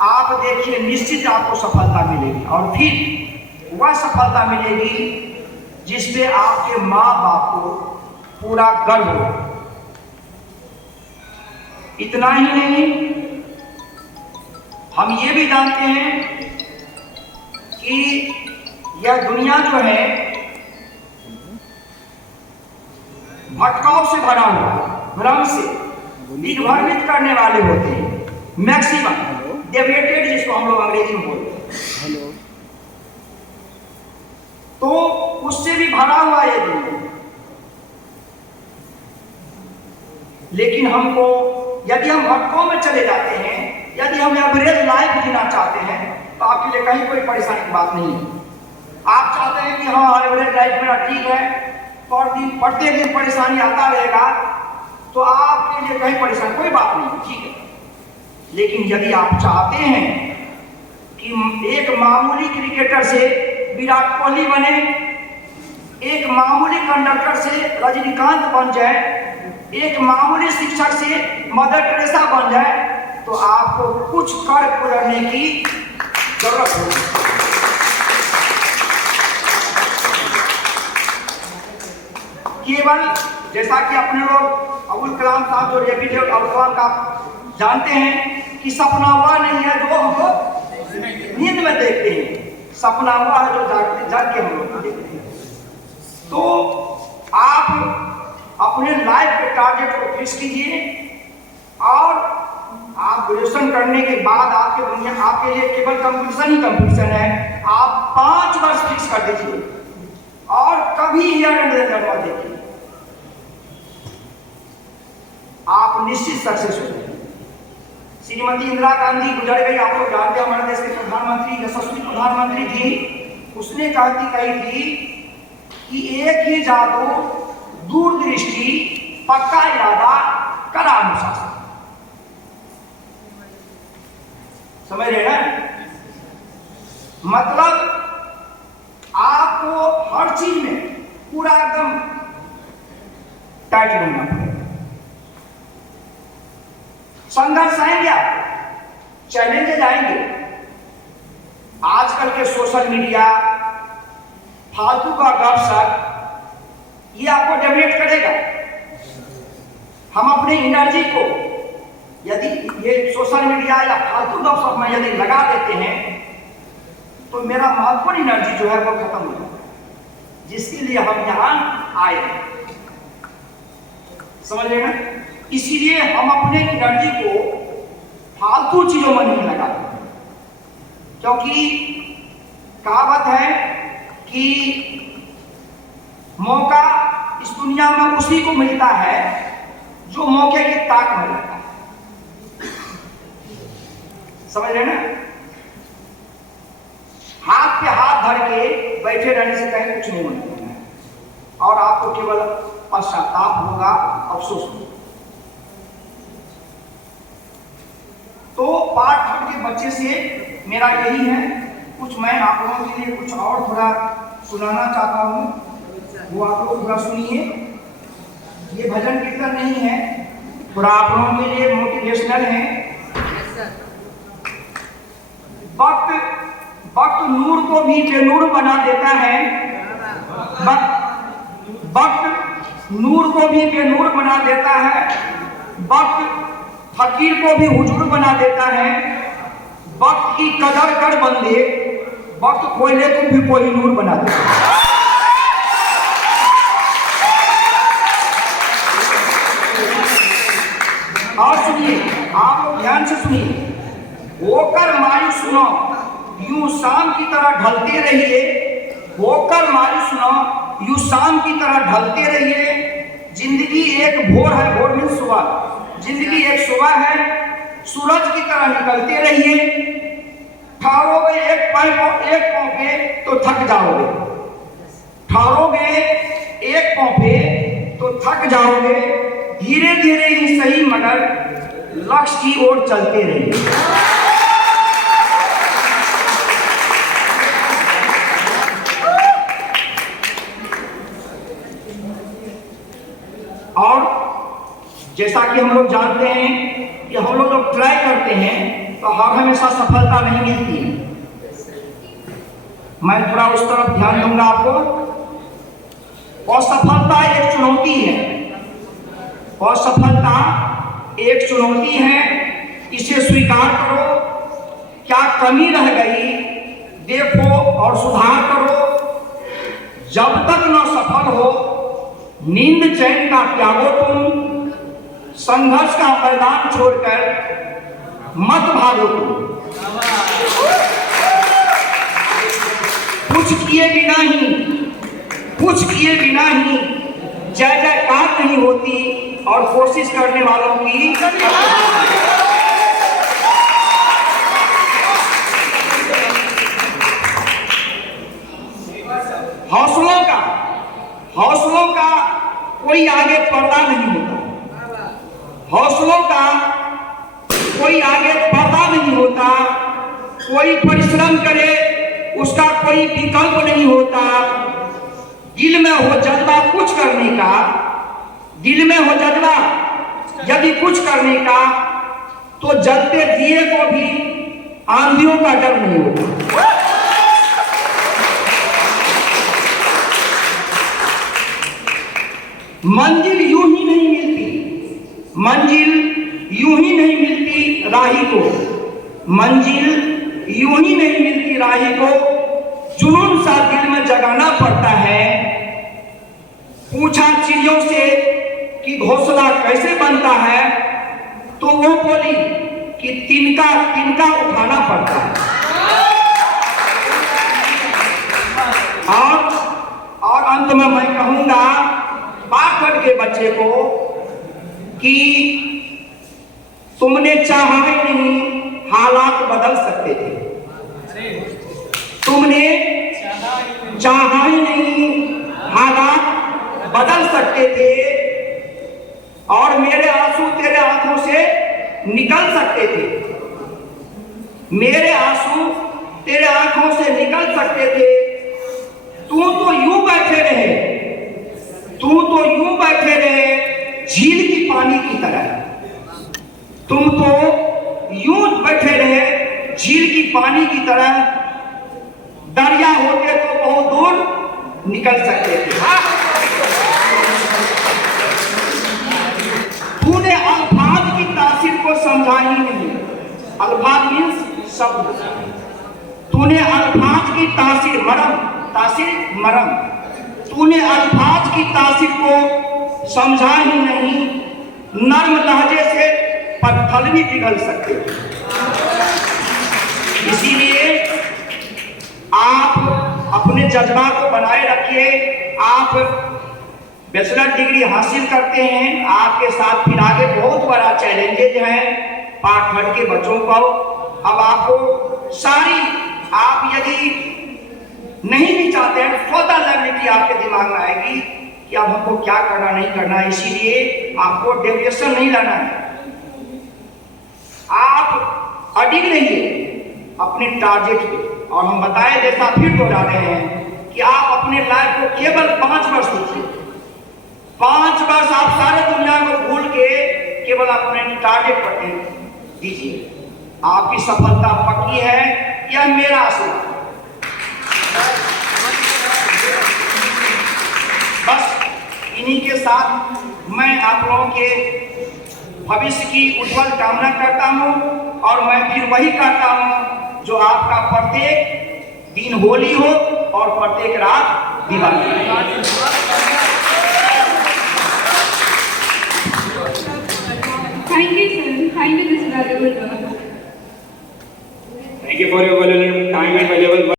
आप देखिए निश्चित आपको सफलता मिलेगी, और फिर वह सफलता मिलेगी जिसपे आपके माँ बाप को पूरा गर्व हो। इतना ही नहीं, हम ये भी जानते हैं कि यह दुनिया जो है भटकाव से भरा हुआ, भ्रम से दिग्भ्रमित करने वाले होते हैं, मैक्सिमम डेविएटेड जिसको हम लोग अंग्रेजी में बोलते हैं, तो उससे भी भरा हुआ ये दुनिया। लेकिन हमको यदि हम भटकों में चले जाते हैं, यदि हम एवरेज लाइफ जीना चाहते हैं, तो आपके लिए कहीं कोई परेशानी की बात नहीं है। आप चाहते हैं कि हाँ एवरेज लाइफ मेरा ठीक है, प्रत्येक दिन परेशानी आता रहेगा, तो आपके लिए कहीं परेशानी कोई बात नहीं, ठीक है। लेकिन यदि आप चाहते हैं कि एक मामूली क्रिकेटर से विराट कोहली बने, एक मामूली कंडक्टर से रजनीकांत बन जाए, एक मामूली शिक्षक से मदर टेरेसा बन जाए, तो आपको कुछ कर करने की जरूरत होगी। केवल जैसा कि अपने लोग अब्दुल कलाम साहब जो रेपिड अब्दुल कलाम का जानते हैं कि सपना हुआ नहीं है जो हम लोग नींद में देखते हैं, सपना हुआ है जो जाग के हम लोग देखते हैं। तो आप अपने लाइफ के टारगेट को फिक्स कीजिए, और आप ग्रेजुएशन करने के बाद आपके लिए केवल कंपटीशन ही कंपटीशन है। आप 5 वर्ष फिक्स कर दीजिए और कभी ईयर एंड मत देखिए, आप निश्चित सक्सेस हो जाएंगे। श्रीमती इंदिरा गांधी गुजर गई, आप लोग जानते हैं, हमारे देश के प्रधानमंत्री, यशस्वी प्रधानमंत्री थी। उसने कही थी कि एक ही जादू, दूरदृष्टि, पक्का इरादा, कड़ा अनुशासन। समझ रहे ना? मतलब आपको हर चीज में पूरा एकदम टाइट रहना पड़ेगा। संघर्ष आएंगे, चैलेंजेस आएंगे। आजकल के सोशल मीडिया, फालतू का गपशप, ये आपको डेविएट करेगा। हम अपनी एनर्जी को यदि ये सोशल मीडिया या फालतू गपशप में यदि लगा देते हैं, तो मेरा महत्वपूर्ण एनर्जी जो है वो खत्म हो जाता है, जिसके लिए हम यहाँ आए हैं। समझ रहे ना? इसीलिए हम अपने एनर्जी को फालतू चीजों में नहीं लगाते, क्योंकि कहावत है कि मौका इस दुनिया में उसी को मिलता है जो मौके की ताक में रहता है। समझ रहे ना? हाथ पे हाथ धर के बैठे रहने से कहीं कुछ नहीं होना है, और आपको केवल पश्चाताप होगा, अफसोस होगा। तो पार्ट 3 के बच्चे से मेरा यही है, कुछ मैं आप लोगों के लिए कुछ और थोड़ा सुनाना चाहता हूँ, वो आप लोग थोड़ा सुनिए। ये भजन कीर्तन नहीं है, थोड़ा आप लोगों के लिए मोटिवेशनल है। वक्त नूर को भी बेनूर बना देता है, वक्त नूर को भी बेनूर बना देता है, वक्त फकीर को भी हुजूर बना देता है। वक्त की कदर कर बंदे, वक्त कोयले को भी कोहिनूर बना देता है। और सुनिए, आप लोग ध्यान से सुनिए। होकर मायूस सुनो, यूं शाम की तरह ढलते रहिए। होकर मायूस सुनो, यूं शाम की तरह ढलते रहिए। जिंदगी एक भोर है, भोर में सुबह, जिंदगी एक सुबह है, सूरज की तरह निकलते रहिए। ठहरोगे एक पाँव पे तो थक जाओगे, ठहरोगे एक पाँव पे तो थक जाओगे। धीरे धीरे ही सही, मगर लक्ष्य की ओर चलते रहिए। और जैसा कि हम लोग जानते हैं कि हम लोग जब ट्राई करते हैं तो हर हमेशा सफलता नहीं मिलती है। मैं थोड़ा उस तरफ ध्यान दूंगा आपको। असफलता एक चुनौती है, असफलता एक चुनौती है, इसे स्वीकार करो। क्या कमी रह गई देखो और सुधार करो। जब तक न सफल हो नींद चैन का त्यागो तुम, संघर्ष का मैदान छोड़कर मत भागो तुम। कुछ किए बिना ही जय जयकार नहीं होती और कोशिश करने वालों की हौसलों का कोई आगे पर्दा नहीं होता। हौसलों का कोई आगे पर्दा नहीं होता। कोई परिश्रम करे उसका कोई विकल्प नहीं होता। दिल में हो जज्बा कुछ करने का, दिल में हो जज्बा यदि कुछ करने का, तो जलते दिए को भी आंधियों का डर नहीं होता। मंजिल यूं ही नहीं मिलती, मंजिल यूं ही नहीं मिलती राही को, मंजिल यूं ही नहीं मिलती राही को। जुनून सा दिल में जगाना पड़ता है। पूछा चिड़ियों से कि घोंसला कैसे बनता है, तो वो बोली कि तिनका तिनका उठाना पड़ता है। और अंत में मैं कहूंगा पाखंड के बच्चे को कि तुमने चाहा ही नहीं हालात बदल सकते थे। तुमने चाहा ही नहीं हालात बदल सकते थे, और मेरे आंसू तेरे आंखों से निकल सकते थे। मेरे आंसू तेरे आंखों से निकल सकते थे। तू तो यूं बैठे रहे, तू तो यूं बैठे रहे झील की पानी की तरह। तुम तो यूं बैठे रहे झील की पानी की तरह। दरिया होते तो बहुत दूर निकल सकते थे। तूने अल्फाज की तासीर को समझा ही नहीं। अल्फाज मीन्स शब्द। तूने अल्फाज की तासीर मरम, तूने अल्फाज की तासीर को समझा ही नहीं। नर्म लहजे से पत्थर भी पिघल सकते। इसीलिए आप अपने जज्बा को बनाए रखिए। आप बैचलर डिग्री हासिल करते हैं, आपके साथ फिर आगे बहुत बड़ा चैलेंजेज है पाखंड के बच्चों को। अब आपको सारी, आप यदि नहीं भी चाहते हैं, स्वतः लर्निटी आपके दिमाग में आएगी कि अब हमको क्या करना नहीं करना। इसीलिए आपको डेविएशन नहीं लाना है। आप अडिग रहिए अपने टारगेट पे। और हम बताए जैसा फिर दोहरा रहे हैं कि आप अपने लाइफ को केवल 5 वर्ष दीजिए। 5 वर्ष आप सारे दुनिया को भूल के केवल अपने टारगेट पर दीजिए। आपकी सफलता पक्की है, यह मेरा आशीर्वाद। बस इन्हीं के साथ मैं आप लोगों के भविष्य की उज्जवल कामना करता हूं। और मैं फिर वही करता हूं जो आपका प्रत्येक दिन होली हो और प्रत्येक रात Diwali. Thank you, sir. Thank you, this valuable work. Thank you for your valuable time and valuable work.